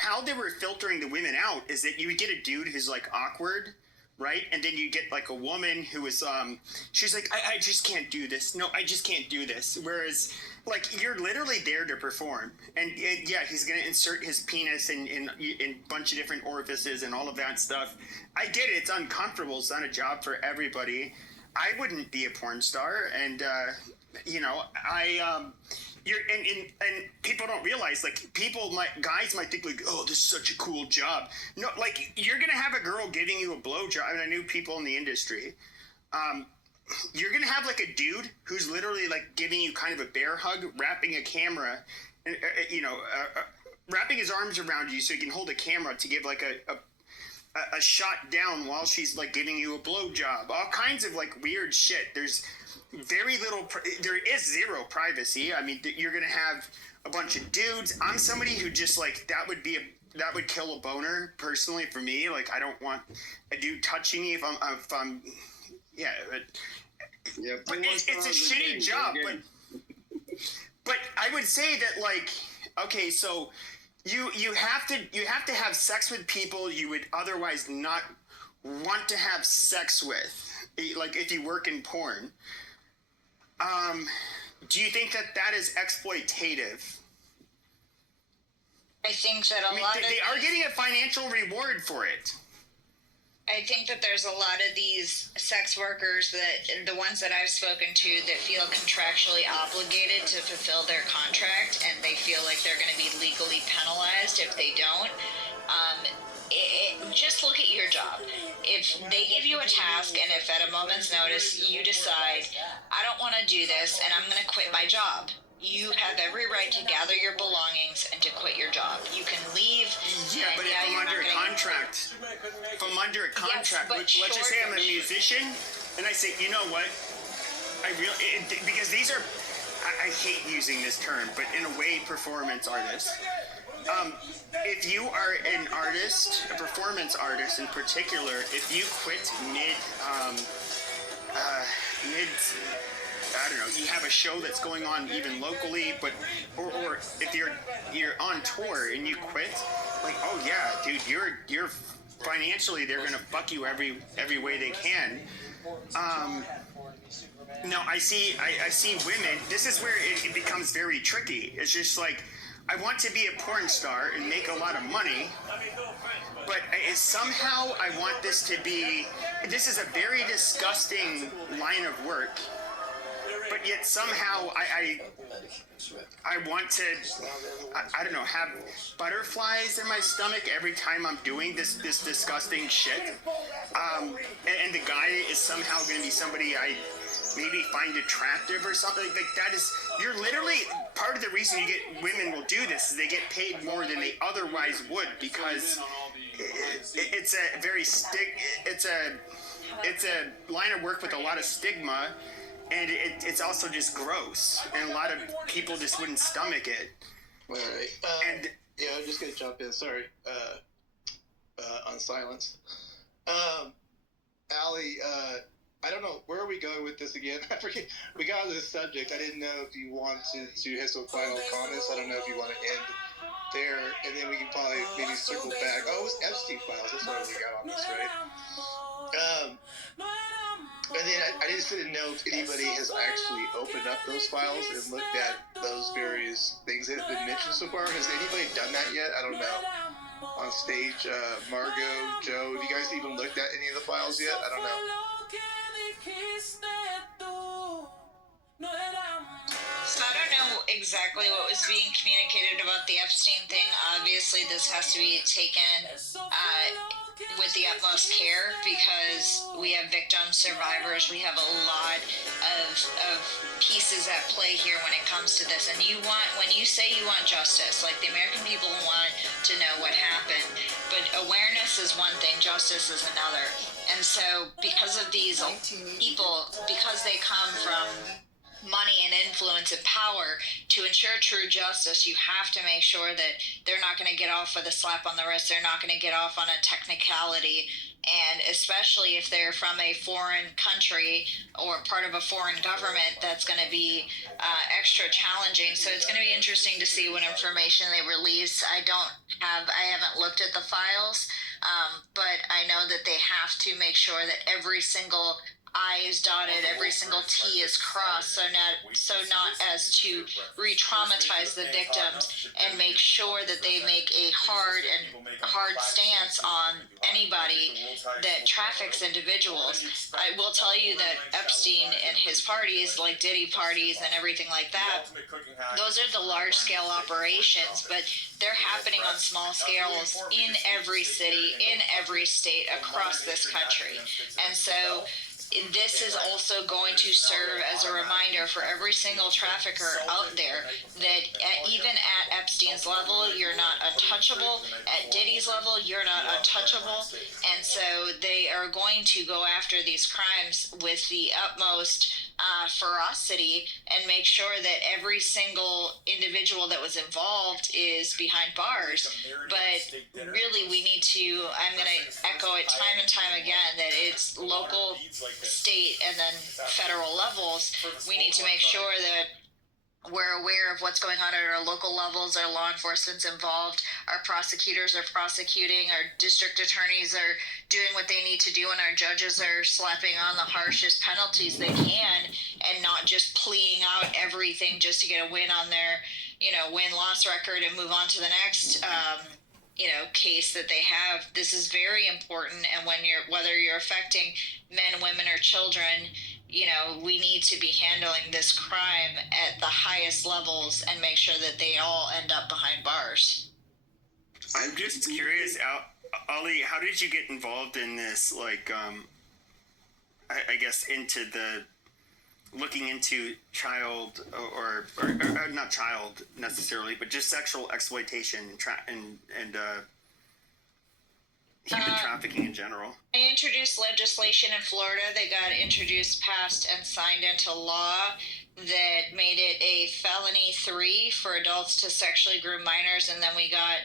how they were filtering the women out is that you would get a dude who's like awkward, right? And then you get like a woman who is she's like, I just can't do this. No, I just can't do this. Whereas like you're literally there to perform, and yeah, he's gonna insert his penis in a bunch of different orifices and all of that stuff. I get it. It's uncomfortable. It's not a job for everybody. I wouldn't be a porn star, and you're and people don't realize, like, guys might think like, oh, this is such a cool job. No, like, you're gonna have a girl giving you a blowjob. I mean, I knew people in the industry. You're gonna have like a dude who's literally like giving you kind of a bear hug, wrapping a camera, wrapping his arms around you so he can hold a camera to give like a shot down while she's like giving you a blowjob. All kinds of like weird shit. There's very little. There is zero privacy. I mean, you're gonna have a bunch of dudes. I'm somebody who just like that would kill a boner personally for me. Like, I don't want a dude touching me if I'm yeah. But it's a shitty job. But I would say that, like, okay, so you have to have sex with people you would otherwise not want to have sex with, like if you work in porn. Do you think that is exploitative? I think that they are getting a financial reward for it. I think that there's a lot of these sex workers, that the ones that I've spoken to, that feel contractually obligated to fulfill their contract, and they feel like they're going to be legally penalized if they don't. Just look at your job. If they give you a task, and if at a moment's notice you decide, I don't want to do this and I'm going to quit my job, you have every right to gather your belongings and to quit your job. You can leave. Yeah, but if I'm under a contract, let's just say I'm a musician, and I say, you know what, because these are, I hate using this term, but in a way, performance artists. If you are an artist, a performance artist in particular, if you quit mid, I don't know, you have a show that's going on even locally, but or if you're on tour and you quit, like, oh yeah, dude, you're financially, they're gonna fuck you every way they can. Now I see women. This is where it becomes very tricky. It's just like, I want to be a porn star and make a lot of money, but somehow I want this to be. This is a very disgusting line of work. But yet somehow I want to, I don't know, have butterflies in my stomach every time I'm doing this disgusting shit. And the guy is somehow going to be somebody I maybe find attractive or something. Like, that is, you're literally, part of the reason women will do this is they get paid more than they otherwise would, because it's a very it's a line of work with a lot of stigma. And it's also just gross, and a lot of people just wouldn't stomach it. All right. Yeah, I'm just gonna jump in. Sorry, on silence. Allie, I don't know, where are we going with this again? I forget. We got on this subject. I didn't know if you wanted to have some final comments. I don't know if you want to end there, and then we can probably maybe circle back. Oh, it was Epstein files. That's why we got on this, right? And then I just didn't know if anybody has actually opened up those files and looked at those various things that have been mentioned so far. Has anybody done that yet? I don't know. On stage, Margot, Joe, have you guys even looked at any of the files yet? I don't know. So I don't know exactly what was being communicated about the Epstein thing. Obviously, this has to be taken with the utmost care, because we have victims, survivors, we have a lot of pieces at play here when it comes to this. And when you say you want justice, like, the American people want to know what happened, but awareness is one thing, justice is another. And so because of these people, because they come from money and influence and power. To ensure true justice, you have to make sure that they're not going to get off with a slap on the wrist. They're not going to get off on a technicality. And especially if they're from a foreign country or part of a foreign government, that's going to be extra challenging. So it's going to be interesting to see what information they release. I haven't looked at the files, but I know that they have to make sure that every single I is dotted, every single T is crossed, so not as to re-traumatize the victims, and make sure that they make a hard stance on anybody that traffics individuals. I will tell you that Epstein and his parties, like Diddy parties and everything like that, those are the large scale operations, but they're happening on small scales in every city, in every state across this country. And so this is also going to serve as a reminder for every single trafficker out there that even at Epstein's level, you're not untouchable. At Diddy's level, you're not untouchable. And so they are going to go after these crimes with the utmost ferocity and make sure that every single individual that was involved is behind bars. But really, we need to, I'm going to echo it time and time again, that it's local, state, and then federal levels. We need to make sure that we're aware of what's going on at our local levels. Our law enforcement's involved. Our prosecutors are prosecuting. Our district attorneys are doing what they need to do, and our judges are slapping on the harshest penalties they can, and not just pleading out everything just to get a win on their, win-loss record and move on to the next, case that they have. This is very important, and whether you're affecting men, women, or children, we need to be handling this crime at the highest levels and make sure that they all end up behind bars. I'm just curious, Ali, how did you get involved in this? I guess into the looking into child or not child necessarily, but just sexual exploitation and human trafficking in general. I introduced legislation in Florida that got introduced, passed, and signed into law that made it a felony 3 for adults to sexually groom minors, and then we got